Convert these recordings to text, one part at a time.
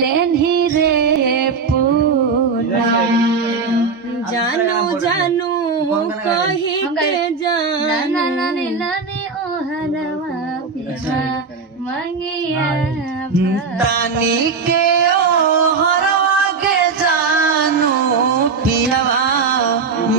लेनी रे पूना जानू जानू कही के जान लाने लाने ओ हरवा पिया मंगिया दानी के ओ हरवा के जानू पियावा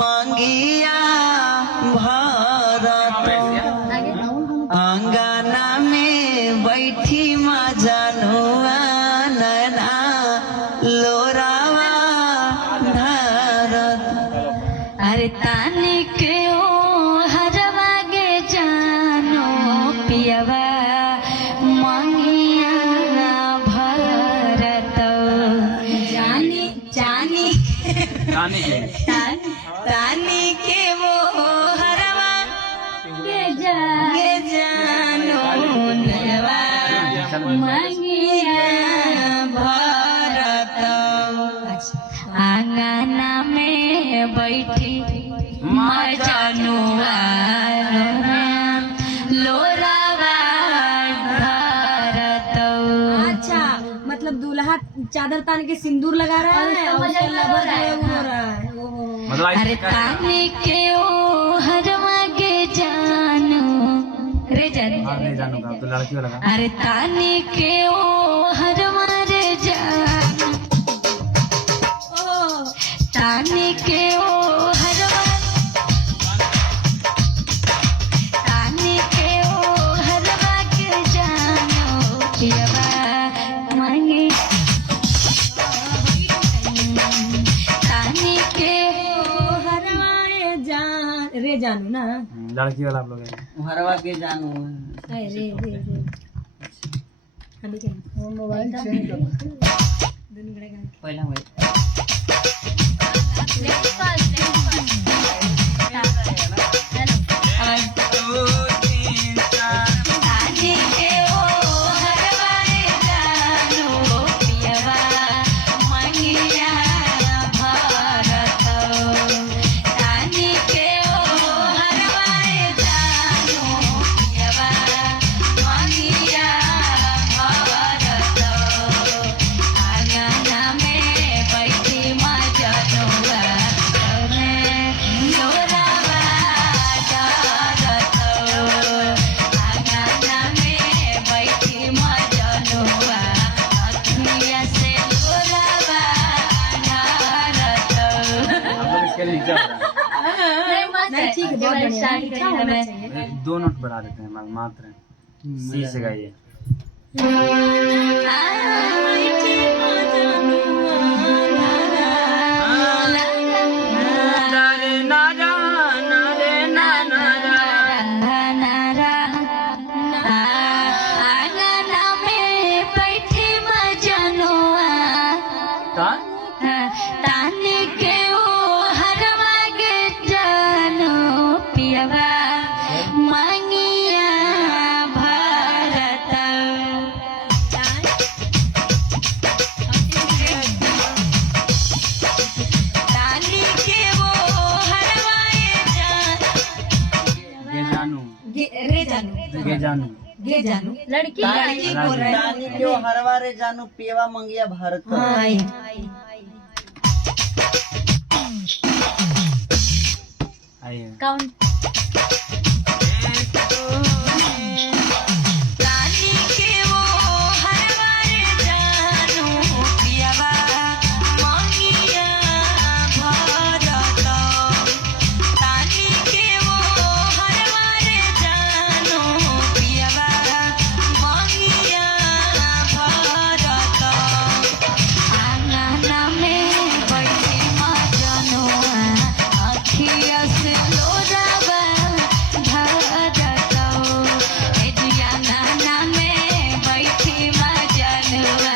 मंगिया भरत अंगना में बैठी माँ जानुआ नैना लोरावा धरत अरे तानी के ओ हरवा के जानो पियवा मंगिया भरत जानी जानी तानी के वो हरवा के जानो पियवा मंगिया भरत आंगना में बैठी माँ जानुआ लोरावा धरत। अच्छा मतलब दूल्हा चादर तान के सिंदूर लगा रहा है और उसका लबर जो है वो हो रहा है। अरे ताने के ओ हरवा के जानो रे जानो अरे ताने के ओ हरवा रे जानो ताने के ओ हरवा ताने के ओ हरवा के जानो पियवा मांगे ताने के ओ हरवा रे जानू ना लड़की वाला आप लोग हैं हरवा के जानू रे रे रे अभी क्या मोबाइल पहला भाई ठीक है बहुत बढ़िया 2 नोट बढ़ा देते हैं मात्र सी से गाइए ताने के ओ हरवा के जानो पियवा मंगिया भरत ताने के वो हरवा गे जानू लड़की बोल रहे दानी के ओ हरवा रे जानू पियवा मंगिया भरत आइए कौन तानी के वो हरवा रे जानो पियवा मंगिया भरत तानी के वो हरवा रे जानो पियवा मंगिया भरत आंगना में बैठी माँ जानुआ अखिया से लोरावा धरत ए दुनिया में बैठी माँ जानुआ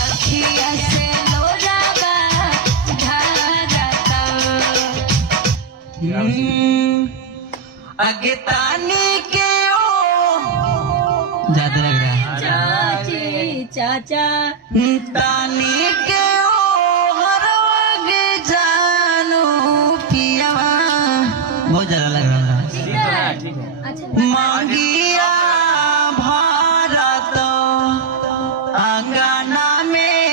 अखिया से लोरावा धरत आगे तानी के ओ ज्यादा लग रहा है चाची चाचा तानी के ओ हरवा के जानू पियवा बहुत ज्यादा लग रहा है ठीक है अच्छा मंगिया भारत अंगना में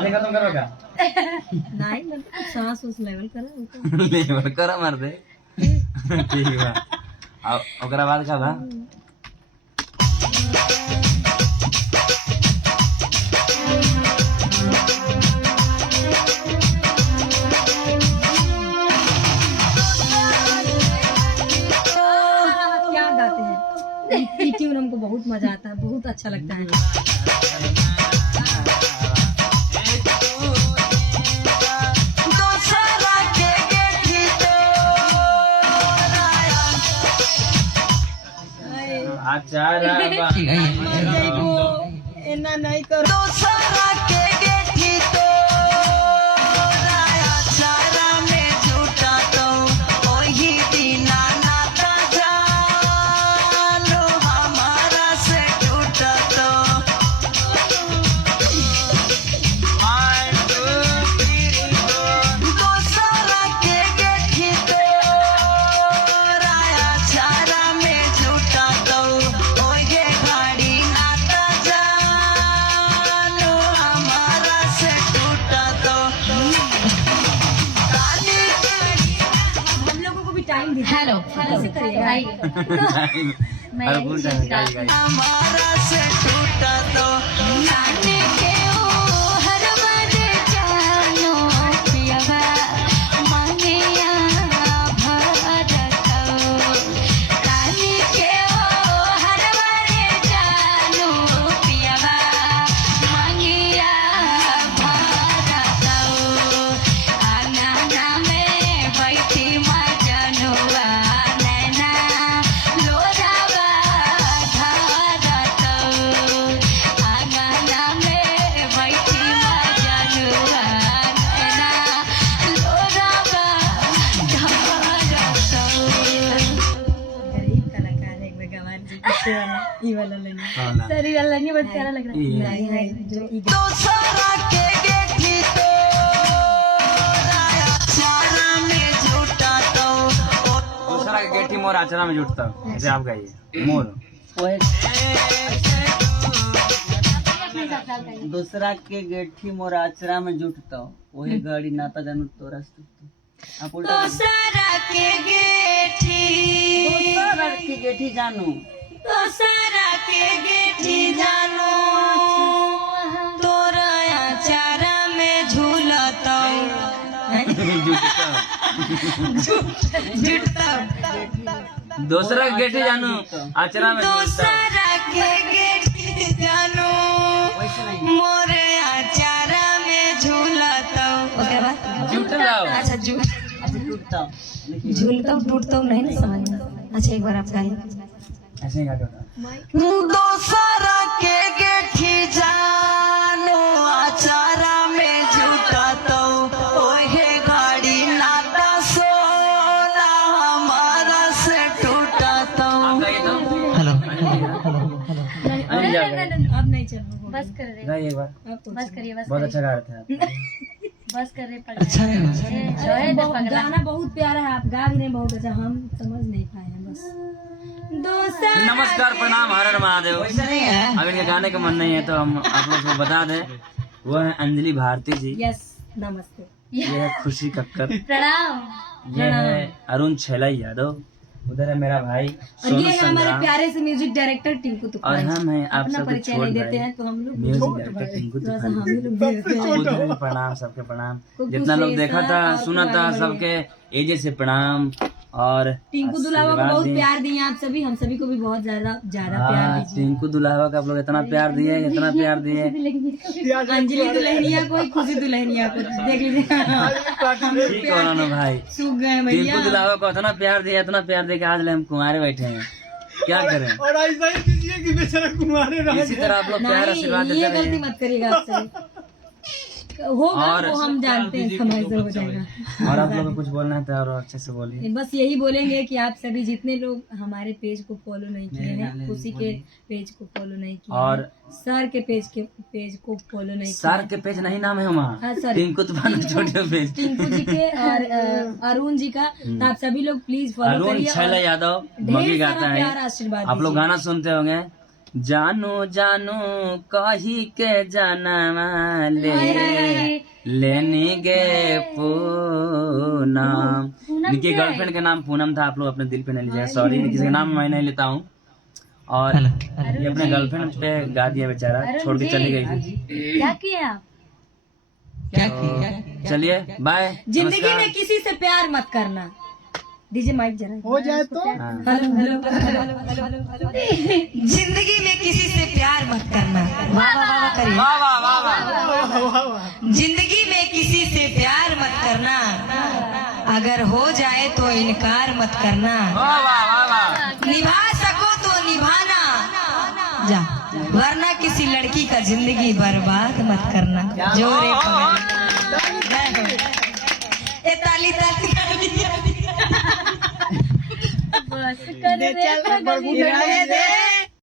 आधे खत्म करो का नहीं मतलब सांस उस लेवल करो लेवल करा मार दे ठीक बा अब ओकरा बाद का बा क्या गाते हैं ये ट्यून हमको बहुत मजा आता है, बहुत अच्छा लगता है। आचारा बा एना नहीं करो हेलो कैसे करिएगा हर फुल टाइम गाई हमारा से टूटा तो काने के ओ हर बजे जानो पियवा मांगिया भरतो काने के ओ हर बजे जानो पियवा मांगिया भरतो आंगना में बैठी मजनुआ नैना लोरावा धरतो आंगना में बैठी मजनुआ नैना लोरावा धरतो गरीब कलाकार है भगवान जी किससे वाला ये वाला लेना सरी वाला नहीं बहुत प्यारा लग रहा है नहीं नहीं जो ये दूसरा के गेठी तो चारा में झूठा तो दूसरा के गेठी मोर आचरा में जुटता हूँ ऐसे आप गाइए मोर दूसरा के गेठी मोर आचरा में जुटता वही गाड़ी नाता जानू तोरा आप उल्टा दूसरा के गेठी दूसरा के गेठी जानू दूसरा के गेठी जानो तोरा चारा में झूलता जुटता दूसरा के गेठी जानू आचरा में जुटता दूसरा के गेठी जानो वैसे नहीं मोरे आचारा में झूलता ओके बात जुट जाओ अच्छा अच्छा टूटता झूलता हूँ टूटता हूँ नहीं ना समझ में। अच्छा एक बार आप गाइए ऐसे ही गाता दूसरा के गेठी जानो आचारा में झूठा तो ओहे गाड़ी नाता सोना हमारा से टूटा तो आप गाइए तो हेलो अभी जाओ गाइए। अब नहीं चल रहा बस कर रहे गाइए एक बार अब तो बस करिए बस बहुत करिए अच्छा गा रहे थे आप बस कर रहे अच्छा है अरे गाना बहुत प्यारा है, आप गा भी नहीं बहुत अच्छा, हम समझ नहीं पाए हैं बस। दूसरा नमस्कार प्रणाम हर हर महादेव वैसा नहीं है अगर इनके गाने का मन नहीं है तो हम आप लोग को बता दें वो है अंजलि भारती जी यस नमस्ते। ये है खुशी कक्कर प्रणाम ये है अरुण छैलाई यादव उधर है मेरा भाई और सोनू ये है हमारे संग्राम प्यारे से म्यूजिक डायरेक्टर टिंकू और तुकाराम। हम हैं आप अपना सबके परिचय छोट नहीं देते भाई हैं तो हम लोग म्यूजिक डायरेक्टर टिंकू थोड़ा सा हम तूफान ही लोग देते हैं। उधर भी प्रणाम सबके प्रणाम कुछ जितना लोग से देखा ऐसा था और सुना था कुछ सबके एजे से प्रणाम और टिंकू दुलावा को आशीर्वाद बहुत दिए। प्यार दिए आप सभी, हम सभी को भी बहुत ज्यादा ज्यादा प्यार हाँ दीजिए। टिंकू दुलावा का आप लोग इतना प्यार दिए इतना प्यार दिए अंजलि दुल्हनिया को खुशी दुल्हनिया को देख लीजिए ठीक हो ना भाई सूख गए टिंकू भैया। दुलावा को इतना प्यार दिया इतना प्यार दिया कि आज ले हम कुमारे बैठे हैं क्या करें और ऐसा ही कीजिए कि बेचारा कुमारे रह इसी तरह आप लोग प्यार आशीर्वाद नहीं ये देते गलती रहिए मत करिएगा आपसे, होगा और- वो हम जानते हैं, समय से हो जाएगा। और आप लोग को कुछ बोलना है तो और अच्छे से बोलिए बस यही बोलेंगे कि आप सभी जितने लोग हमारे पेज को फॉलो नहीं किए हैं, खुशी के पेज को फॉलो नहीं किए और हैं, सर के पेज को फॉलो नहीं किए सर के पेज नहीं नाम है हाँ, वहाँ सर। टिंकू तूफान छोटे पेज टिंकू जी के और अरुण जी का, तो आप सभी लोग प्लीज फॉलो अरुण करिए छैला और यादव ढेर मगी सारा गाता प्यार है आशीर्वाद आप लोग दीजिए। गाना सुनते होंगे जानू जानू कही के जानवा लेनी गे पूनम। इनकी गर्लफ्रेंड का नाम पूनम था, आप लोग अपने दिल पे नहीं लीजिएगा, सॉरी किसी का नाम मैं नहीं लेता हूँ। और ये अपने गर्लफ्रेंड पे गा दिया बेचारा, छोड़ के चली गई थी। क्या किया आप? चलिए बाय। जिंदगी में किसी से प्यार मत करना। डीजे माइक जरा हो जाए तो जिंदगी में किसी से प्यार मत करना। वाह वाह वाह करिए। वाह वाह वाह वाह। जिंदगी में किसी से प्यार मत करना, अगर हो जाए तो इनकार मत करना। वाह वाह वाह वाह। निभा सको तो निभाना, जा वरना किसी लड़की का जिंदगी बर्बाद मत करना। जोरे ए ताली ताली ताली। बस कर रे पगली।